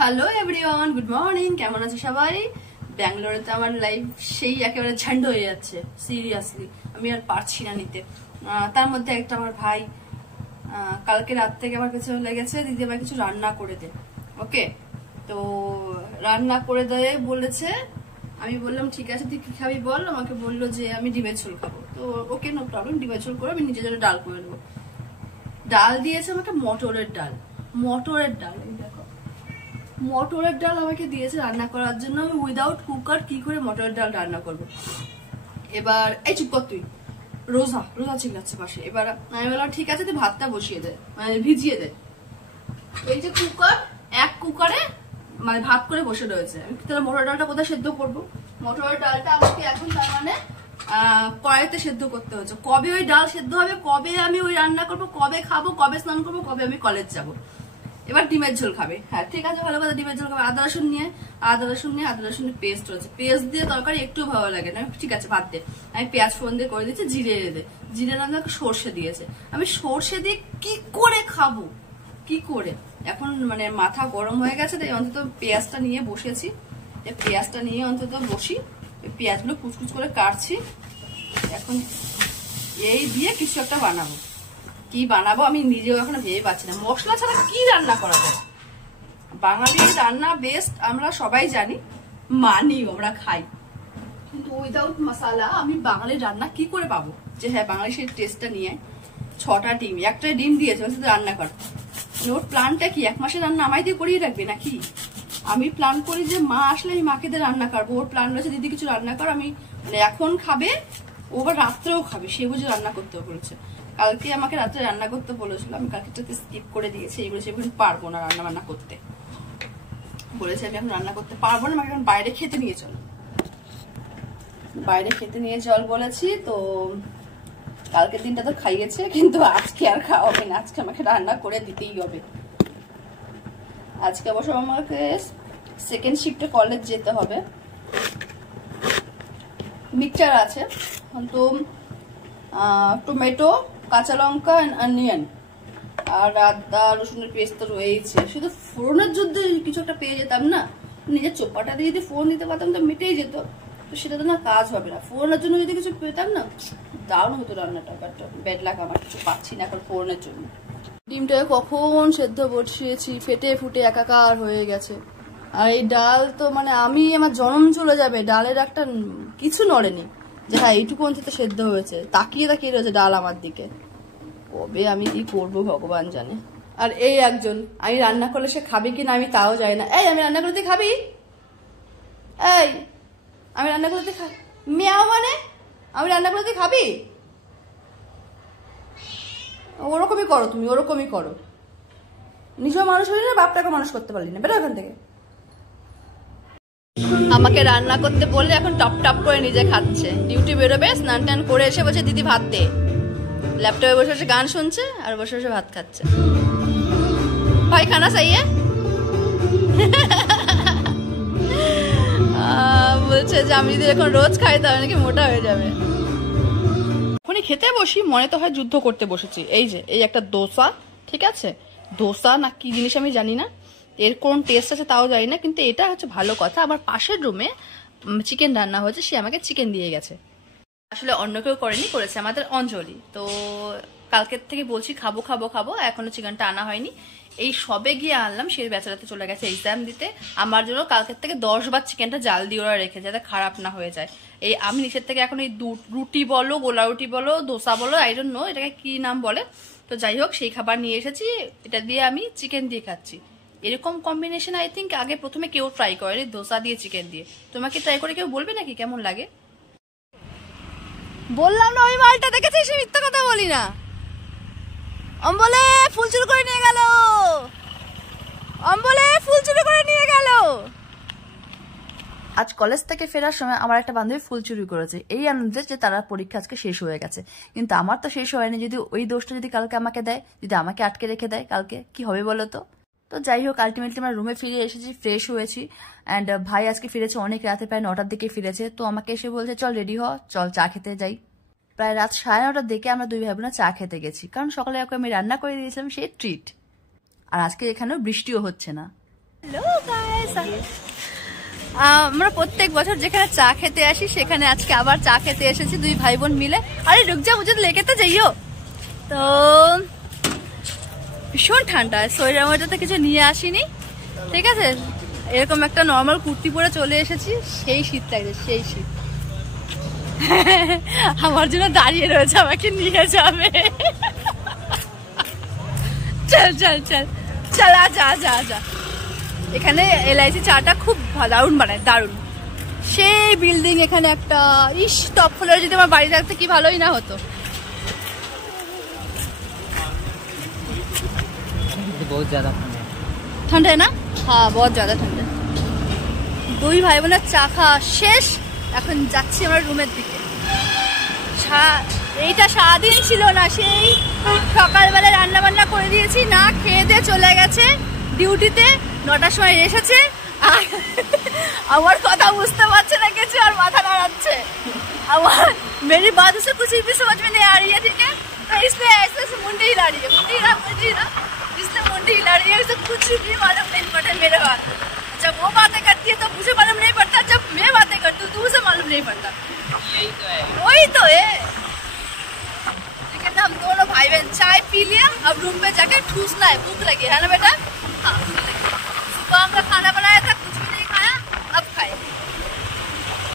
Hello everyone, good morning. কেমন আছে সবাই? ব্যাঙ্গালোরে তো আমার লাইফ সেই একেবারে ঝান্ড হয়ে যাচ্ছে, সিরিয়াসলি আমি আর পারছি না নিতে। তার মধ্যে একটা আমার ভাই কালকে রাত থেকে আমার পেছনে লেগেছে, দিদি আমার কিছু রান্না করে দে। ওকে, তো রান্না করে দেয় বলেছে। আমি বললাম ঠিক আছে, তুই কি খাবি বল। আমাকে বললো যে আমি ডিমের ঝোল খাবো। তো ওকে, নো প্রবলেম, ডিমের ঝোল করে আমি নিজের জন্য ডাল করে নেবো। ডাল দিয়েছে আমাকে, মটরের ডাল। মটরের ডাল, এই দেখো, মটরের ডাল আমাকে দিয়েছে রান্না করার জন্য। আমি উইদাউট কুকার কি করে মটরের ডাল রান্না করবো? এবার এই চুপ কর তুই, রোজা রোজা চিল্লাচ্ছে পাশে। এবার আমি বললাম ঠিক আছে, তুই ভাতটা বসিয়ে দে, মানে ভিজিয়ে দে। এই যে কুকার, এক কুকারে মানে ভাত করে বসে রয়েছে। আমি তাহলে মটরের ডালটা কোথায় সেদ্ধ করবো? মটরের ডালটা আমাকে এখন তার মানে কড়াইতে সেদ্ধ করতে হচ্ছে। কবে ওই ডাল সেদ্ধ হবে, কবে আমি ওই রান্না করবো, কবে খাবো, কবে স্নান করবো, কবে আমি কলেজ যাবো। এবার ডিমের ঝোল খাবে, হ্যাঁ ঠিক আছে, ভালো কথা, ডিমের ঝোল খাবে। আদা রসুন নিয়ে আদা রসুনের পেস্ট রয়েছে, পেস্ট দিয়ে তরকারি একটু ভালো লাগে না। ঠিক আছে, বাদ দে। আমি পেঁয়াজ ফোড়ন দিয়ে করে দিচ্ছি, জিরে দে, জিরে না সর্ষে দিয়েছে। আমি সর্ষে দিয়ে কি করে খাবো, কি করে? এখন মানে মাথা গরম হয়ে গেছে, তাই অন্তত পেঁয়াজটা নিয়ে বসেছি। পেঁয়াজটা নিয়ে অন্তত বসি, পেঁয়াজগুলো কুচকুচ করে কাটছি। এখন এই দিয়ে কিছু একটা বানাবো। কি বানাবো আমি নিজেও এখন ভেবে পাচ্ছি না। মশলা ছাড়া কি রান্না করা যায়? বাঙালির রান্না বেস্ট, আমরা সবাই জানি, মানিও, আমরা খাই, কিন্তু উইদাউট মশলা আমি বাঙালির রান্না কি করে পাবো যে হ্যাঁ বাঙালি সেই টেস্টটা নিয়ে। 6টা ডিম, একটা ডিম দিয়েছে, শুধু রান্না কর। ওর প্ল্যানটা কি? 1 মাসের রান্না আমায় দিয়ে করিয়ে রাখবে নাকি? আমি প্ল্যান করি যে মা আসলে আমি মাকে দিয়ে রান্না করবো। ওর প্ল্যান রয়েছে দিদি কিছু রান্না কর, আমি মানে এখন খাবে, ও আবার রাত্রেও খাবে, সে বুঝে রান্না করতে বলেছে। কালকে আমাকে রাত্রে রান্না করতে বলেছিল, আমি কালকেটাতে স্কিপ করে দিয়েছি। এই বলেছে এখন পারবো না রান্না বান্না করতে, বলেছে আমি এখন রান্না করতে পারবো না, আমাকে এখন বাইরে খেতে নিয়ে চল, বাইরে খেতে নিয়ে চল বলেছি। তো কালকের দিনটা তো খাইয়েছে, কিন্তু আজকে আর খাওয়াবে না, আজকে আমাকে রান্না করে দিতেই হবে। আজকে অবশ্য আমাকে সেকেন্ড শিফটে কলেজ যেতে হবে। মিক্সচার আছে তো, টমেটো, কাঁচা লঙ্কা, অনিয়ন আর আদা রসুনের পেস্ট তো রয়েছে। শুধু ফোড়নের জন্য কিছু একটা পেয়ে যেতাম না, নিজের চোপাটা দিয়ে যদি ফোড়ন দিতে পারতাম তো মিটেই যেত। তো সেটা তো না, কাজ হবে না। ফোড়নের জন্য যদি কিছু পেতাম না, দারুণ হতো রান্নাটা। বাট ব্যাড লাক, আমার কিছু পাচ্ছি না এখন ফোড়নের জন্য। ডিমটা কখন সেদ্ধ বসিয়েছি, ফেটে ফুটে একাকার হয়ে গেছে। আর এই ডাল তো মানে আমি, আমার জনম চলে যাবে, ডালের একটা কিছু নড়েনি যে হ্যাঁ এইটুকু অন্তত সেদ্ধ হয়েছে। তাকিয়ে তাকিয়ে রয়েছে ডাল আমার দিকে। কবে আমি কি করবো ভগবান জানে। আর এই একজন, আমি রান্না করলে সে খাবে কিনা আমি তাও জানি না। এই আমি রান্না করলে তুই খাবি? এই আমি রান্না করলে তুই খাবি? মেয়াও মানে আমি রান্না করলে তুই খাবি? ওরকমই করো তুমি, ওরকমই করো। নিজেও মানুষ হলি না, বাপটাকে মানুষ করতে পারলি না, বেরো এখান থেকে। আমাকে রান্না করতে বললে এখন টপ টপ করে নিজে খাচ্ছে। ডিউটি বেরোবে, স্নান টান করে এসে বলছে দিদি ভাত দে। ল্যাপটপে বসে বসে গান শুনছে আর বসে বসে ভাত খাচ্ছে। ভাই খানা চাইয়ে বলছে যে আমি যদি এখন রোজ খাই তাহলে নাকি মোটা হয়ে যাবে। এখনই খেতে বসি, মনে তো হয় যুদ্ধ করতে বসেছি। এই যে এই একটা দোসা, ঠিক আছে, দোসা না কি জিনিস আমি জানি না, এর কোন টেস্ট আছে তাও জানি না, কিন্তু এটা হচ্ছে ভালো কথা। আমার পাশের রুমে চিকেন রান্না হয়েছে, সে আমাকে চিকেন দিয়ে গেছে। আসলে অন্য কেউ করেনি, করেছে আমাদের অঞ্জলি। তো কালকের থেকে বলছি খাবো খাবো খাবো, এখনো চিকেনটা আনা হয়নি। এই সবে গিয়ে আনলাম, সেই বেচারাতে চলে গেছে এক্সাম দিতে। আমার জন্য কালকের থেকে 10 বার চিকেনটা জাল দিয়ে ওরা রেখেছে যাতে খারাপ না হয়ে যায়। এই আমি নিচের থেকে এখন এই রুটি বলো, গোলা রুটি বলো, দোসা বলো, আই ডোন্ট নো এটাকে কি নাম বলে, তো যাই হোক সেই খাবার নিয়ে এসেছি। এটা দিয়ে আমি চিকেন দিয়ে খাচ্ছি। এরকম কম্বিনেশন আই থিঙ্ক আগে প্রথমে কেউ ট্রাই করেনি, দোসা দিয়ে চিকেন দিয়ে। তোমাকে ট্রাই করে কেউ বলবে নাকি কেমন লাগে? বললাম না ওই মালটা দেখেছিস, মিথ্যা কথা বলি না। অম্বলে ফুল চুরি করে নিয়ে গেল, অম্বলে ফুল চুরি করে নিয়ে গেল। আজ কলেজ থেকে ফেরার সময় আমার একটা বান্ধবী ফুল চুরি করেছে, এই আনন্দে যে তারা পরীক্ষা আজকে শেষ হয়ে গেছে। কিন্তু আমার তো শেষ হয়নি, যদি ওই দোষটা যদি কালকে আমাকে দেয়, যদি আমাকে আটকে রেখে দেয়, কালকে কি হবে বলো তো? তো যাই হোক, আলটিমেটলি আমরা রুমে ফিরে এসেছি, ফ্রেশ হয়েছি। অ্যান্ড ভাই আজকে ফিরেছে অনেক রাতে, প্রায় 9টার দিকে ফিরেছে। তো আমাকে এসে বলছে চল রেডি হ, চল চা খেতে যাই। প্রায় রাত 9:30টার দিকে আমরা দুই ভাই বোনা চা খেতে গেছি, কারণ সকালে ওকে আমি রান্না করে দিয়েছিলাম সেই ট্রিট। আর আজকে এখানেও বৃষ্টিও হচ্ছে না। হ্যালো আমরা প্রত্যেক বছর যেখানে চা খেতে আসি সেখানে আজকে আবার চা খেতে এসেছি দুই ভাই বোন মিলে। আরে রুক যা, মুঝে লেকে তো যাইও। তো ভীষণ ঠান্ডা, সোয়েটার মোয়েটার কিছু নিয়ে আসিনি, ঠিক আছে। এরকম একটা নর্মাল কুর্তি পরে চলে এসেছি, সেই শীত লাগছে, সেই শীত। আমার জন্য দাঁড়িয়ে রয়েছে, আমাকে নিয়ে যাবে। চল চল চল চল, যা যা যা। এখানে এলআইসি চাটা খুব দারুণ বানায়, দারুণ। সেই বিল্ডিং এখানে একটা, ইস টপ ফ্লোরে যদি আমার বাড়ি থাকতে কি ভালোই না হতো। बहुत ज्यादा ठंड है ना? हाँ बहुत ज्यादा ठंड है। দুই ভাই বোনের চা খাওয়া শেষ, এখন যাচ্ছি আমরা রুমের দিকে। এইটা সারাদিন ছিল না, সেই সকালবেলা রান্না বান্না করে দিয়েছি, না খেয়ে দিয়ে চলে গেছে ডিউটিতে, 9টার সময় এসেছে। আমার কথা বুঝতে পারছে না কিছু, আর মাথা নাড়াচ্ছে। আমার मेरी बात उसे कुछ भी समझ में नहीं आ रही है, ठीक है। तो इसलिए ऐसे मुंडी हिला रही है, मुंडी हिला, इसलिए मुंडी हिला रही है, उसे कुछ भी मालूम नहीं पड़ता मेरे बात। जब वो बातें करती है तो मुझे मालूम नहीं पड़ता, जब मैं बातें करती हूँ तो उसे मालूम नहीं पड़ता। यही तो है, वही तो है। लेकिन हम दोनों भाई बहन चाय पी लिया, अब रूम पे जाके ठूसना है, भूख लगी है ना बेटा। हाँ